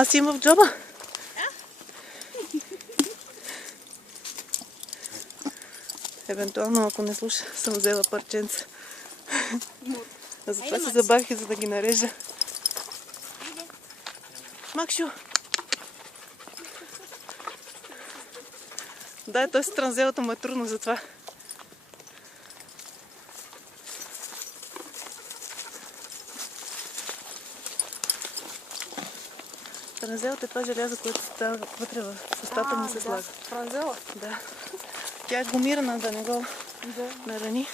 Аз имам в джоба. Евентуално, ако не слуша, съм взела парченца. Затова се забавих, за да ги нарежа. Макшо! Да, той с транзелата му е трудно, затова. Транзелата е това желязо, което става вътре в устата му се слага. Транзела? Да. Тя е гумирана, да не го нарани.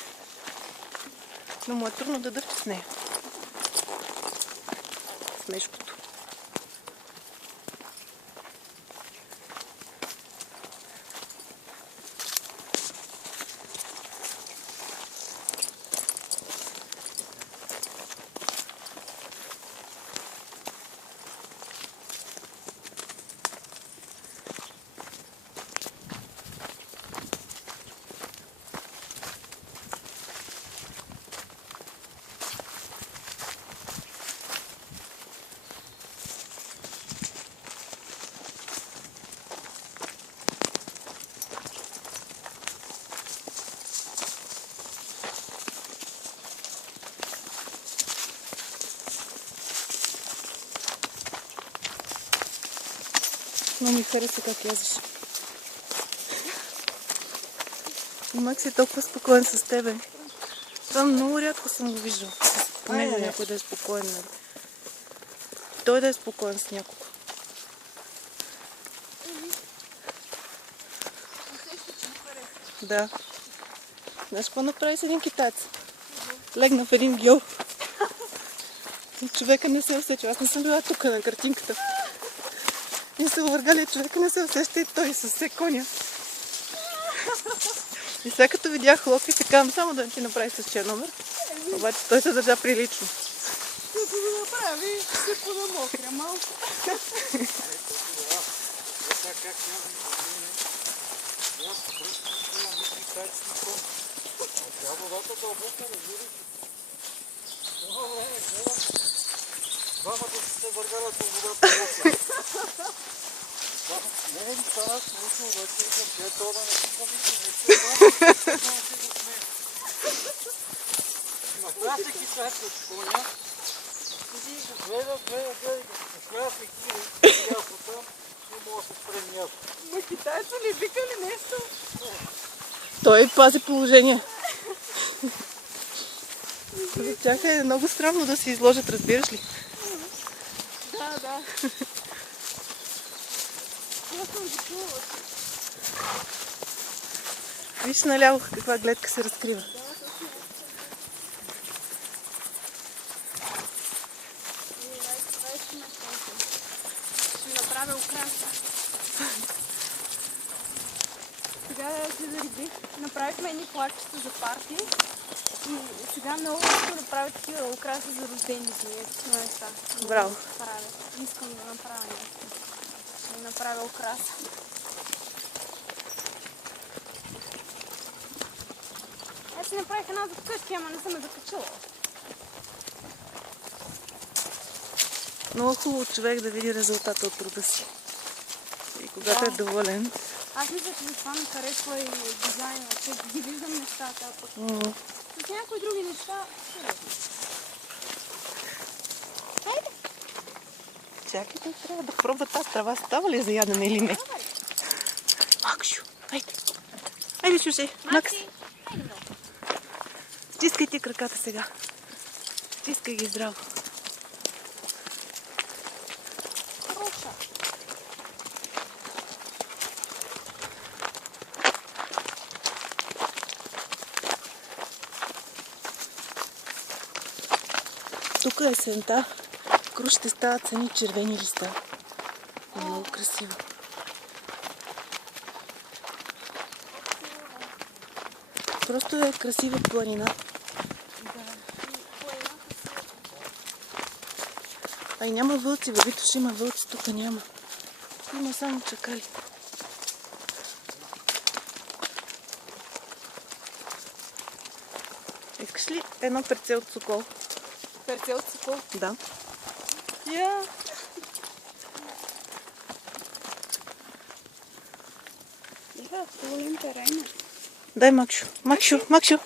Но му е трудно да дъвче с нея. С мешкото. Но ми хареса как язеш. И Макс е толкова спокоен с тебе. Това много рядко съм го виждал. С него някой да е спокоен. Нали? Той да е спокоен с някого. Да. Знаеш какво направи с един китаец? Легна в един гьол. Човека не се усече. Аз не съм била тук на картинката. И се увъргали, човека не се усеща и той с все коня. И сега като видях Локи, се казвам само да ти направи с черномер. Обаче той се държа прилично. Като да направи, се понамокря малко. Двамата се въргалят от водата. Не е ли това смисъл, вече към тя това да не си помисли, Накрая се китаят от коня и гледа, накрая се кири ясота и може да се спрем ясно. Ма китайца ли вика ли нещо? Той пази положение. За тях е много странно да се изложат, разбираш ли? Да, да. Това съм го чувала. Виж наляво каква гледка се разкрива. Ще направя украса. Сега се заредих. Направихме едни плачета за парти. И сега много искам да направя такива украси за рождени дни. Такива неща. Браво. Искам да направя нещо. Ще направя украса. Аз си направих една за вкъщи, ама не съм я закачила. Много хубаво човек да види резултата от труда си. И когато е доволен. Аз мисля, че за това ми харесва и дизайна, че ги виждам нещата. С някои други неща, хайде! Чакайте, трябва да пробва тази трава. Става ли за ядене или не? Макшо, хайде! Хайде, Шуше! Макс! Стискай ти краката сега. Стискай ги здраво. Тук е есента. Крушите стават сани червени листа. Много красиво. Просто е красива планина. А и няма вълци, бе, Витош има вълци, тук няма. Има само чакали. Искаш ли едно перце от сокол? Перце от сокол? Да. Я! Да, доволен терен. Дай Макшо. Макшо.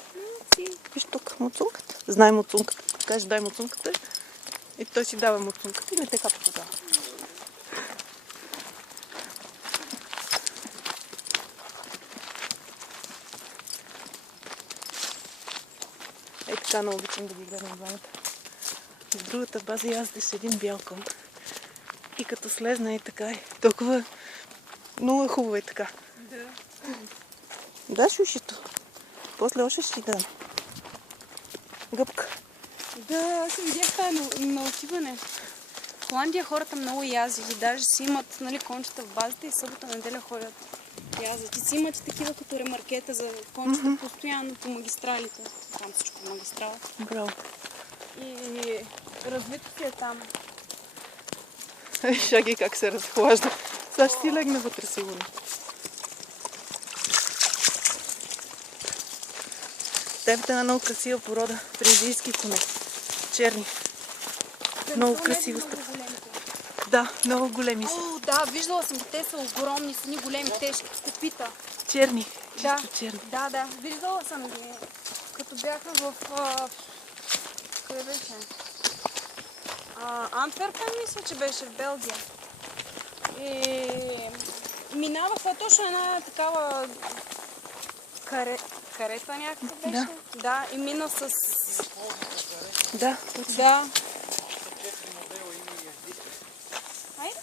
Виж тук муцунката. Знай муцунката. Кажеш дай муцунката. И той си дава муцунката и не те капа тогава. Ей така много обичам да ги гледам двамата. В другата база яздеше един бял кон. И като слезна и така е толкова много хубаво е така. Да. Да, шушито. После още ще ти дам. Гъбка. Да, аз видях това на отиване. В Холандия хората много язят и даже си имат, нали, кончета в базата и събота неделя ходят язят. И си имат и такива като ремаркета за кончета постоянно по магистралите. Там всичко по магистрала. Браво. И развито си е там. Шаги как се разхлажда. Сега ще си легне вътре сигурно. Теб е една много красива порода. Фризийски коне. Черни. Много красиво сте. Да, много големи са. О, да, виждала съм, те са огромни, са ни големи, тежки, копита. Черни. Да, Чисто черни. да, виждала съм ги. Като бяха в... къде беше? Антверпен, мисля, че беше в Белгия. И минаваха точно една такава карета някаква беше. Да. Да, и мина с... Да, точно. Да. Хайде.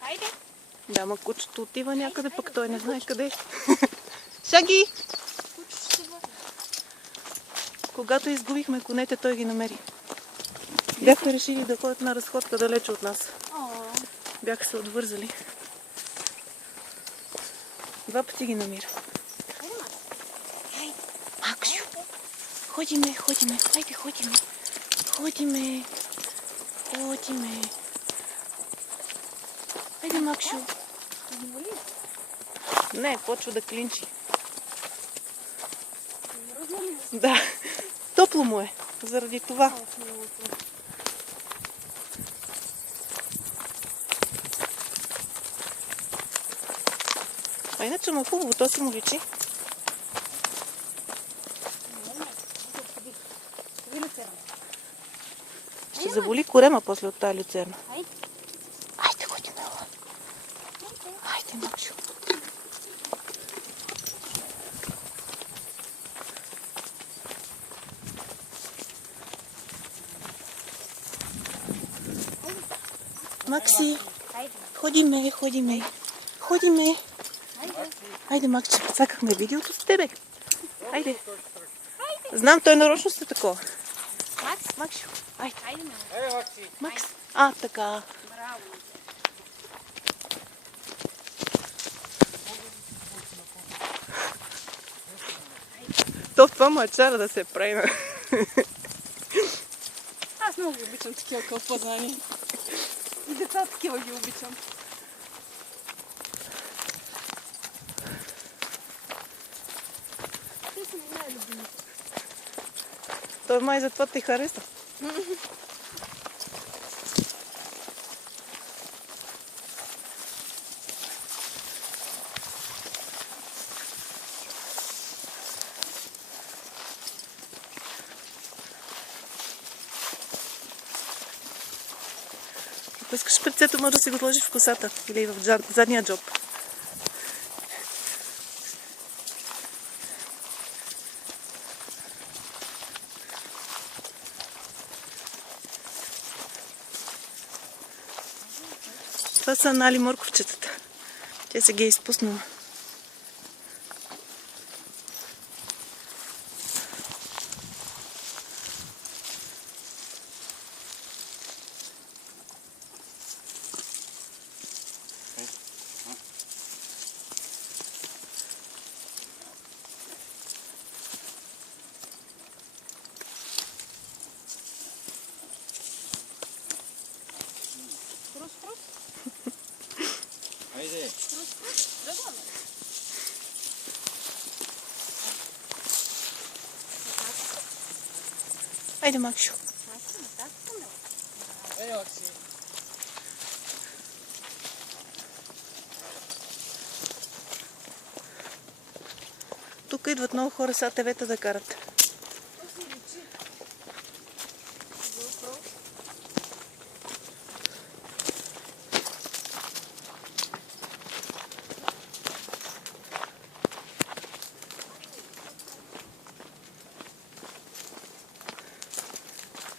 Хайде. Да, ма кучето отива някъде, пък той не знае къде. Шаги! Кучето ще върне. Когато изгубихме конете, той ги намери. Бяхме решили да ходят на разходка далече от нас. Бяха се отвързали. 2 пъти ги намира. Максю! Ходиме. Хайде, ходиме. Хайде, Максю. Не, почва да клинчи. Да. Топло му е. Заради това. А иначе му е хубаво, то си му личи. Ще заболи корема после от тази люцерна. Айде, ходиме, ела. Айде, Макшо. Макси, ходиме. Айде, Макси, подсакахме видеото с тебе. Айде. Знам, той нарочно сте такова. Максю, айде. Макс. Така. Браво. То в това мъчара да се прави. Аз много ги обичам такива кълпазани. И деца такива ги обичам. Те са ми най-любими. Той май затова те хареса. Ако искаш прецето, може да си го сложиш в косата или в задния джоб. Това са Нали морковчетата. Тя се ги е изпуснала. Хайде. Айде, Макшо. Макси. Тук идват много хора с АТВ-та да карат.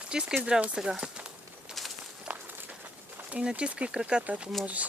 Стискай здраво сега. И натискай краката, ако можеш.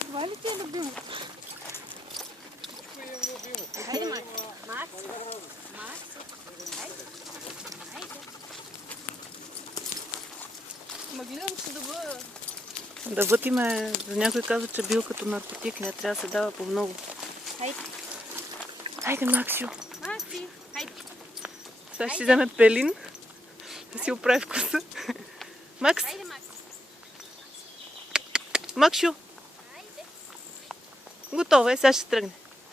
Това ли ти е любимо? Хайде, Макс. Макс. Хайде. Ма гледам се да бъда. Да бътиме, за някой казва, че бил като наркотик и не трябва да се дава по много. Хайде. Хайде, Максио. Макси. Хайде. Сега ще си вземе пелин да си оправи вкуса. Макс. Хайде, Макс. Максио. Готово е, сега ще тръгне.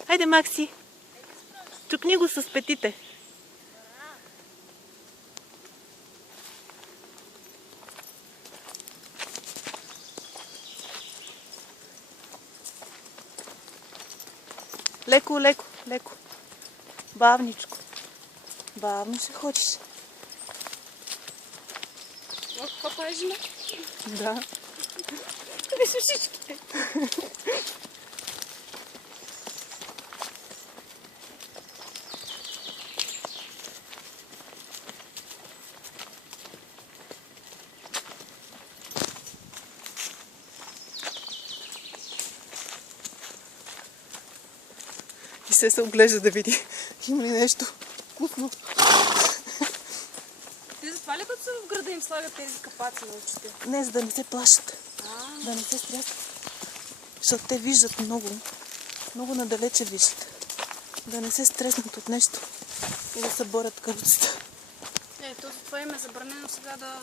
Хайде, Макси. Чукни го с петите. Леко, леко, леко. Бавничко. Бавно ще ходиш. О, какво правиш, ме? Да. Къде са всичките? И се оглежда да види има ли нещо вкусно. Те затова ли като са в града им слагат тези капаци на очите? Не, за да не се плашат. Да не се стряскат. Защото те виждат много. Много надалече виждат. Да не се стреснат от нещо. И да се борят кървцата. То затова им е забранено сега да...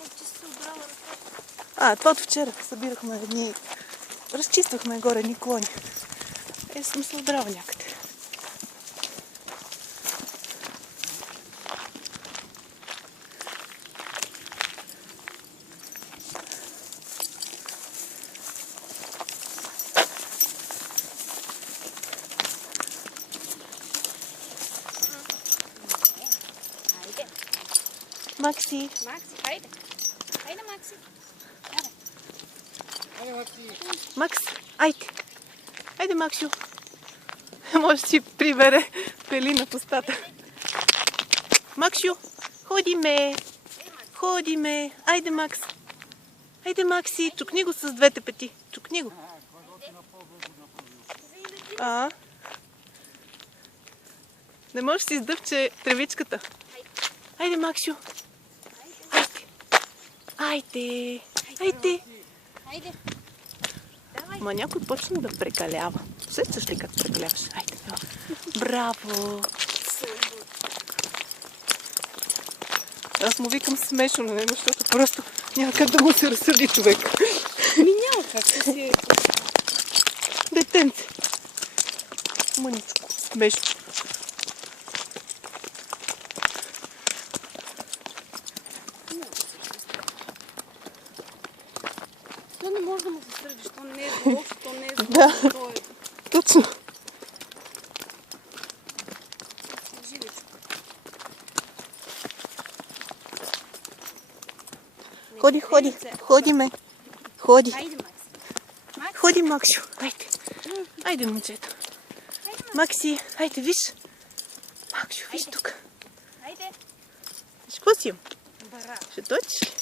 О, ти си се обрала ръката. Това от вчера събирахме едни... Разчиствахме горе едни клони. Съм се обрала някъде. Хайде. Макси. Макси, хайде. Хайде, Макси. Хайде, Макси. Макс, айде. Айде, Максио. Може да си прибере пелина в устата. Максио, ходиме. Ходиме. Айде, Макс. Айде, Макси. Чукни го с двете пети. Чукни го. Не можеш да си издъвче тревичката. Айде, Максио. Айде. Айде. Айде. Хайде. Ма някой почна да прекалява. Сещаш ли как прекаляваш? Айде, браво! Аз му викам смешно на него, защото просто няма как да му се разсърди човек. Няма как да си... Детенце. Мъничко. Смешно. То не може да му се сърдиш, то не е зло, то не е зло, Да. то е Точно. живичко. Ходи. Ходи ме. Ходи. Хайде, Макси. Ходи, Максио. Айде. Айде, момчето. Макси, хайде, виж. Максю, виж тук. Айде. Виж, какво си имам? Бара. Ще точиш ли?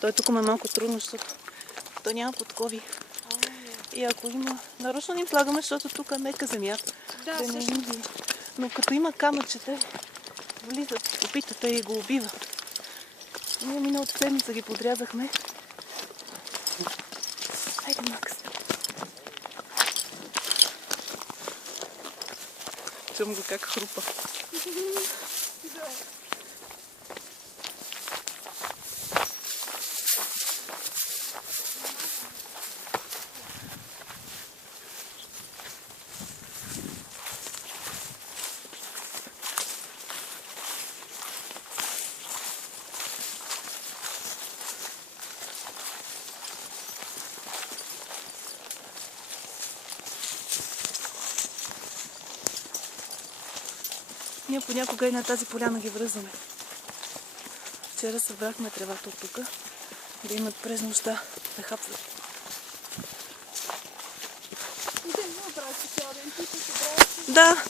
Той тук ме е малко трудно, защото той няма подкови. И ако има, нарочно ни слагаме, защото тук е мека земя. Да, не също. ни. Но като има камъчета, влизат копитата и го убива. Ние миналата седмица ги подрязахме. Хайде, Макс. Чум го как хрупа. Ние понякога и на тази поляна ги връзваме. Вчера събрахме тревата от тук, да имат през нощта да хапват. Да,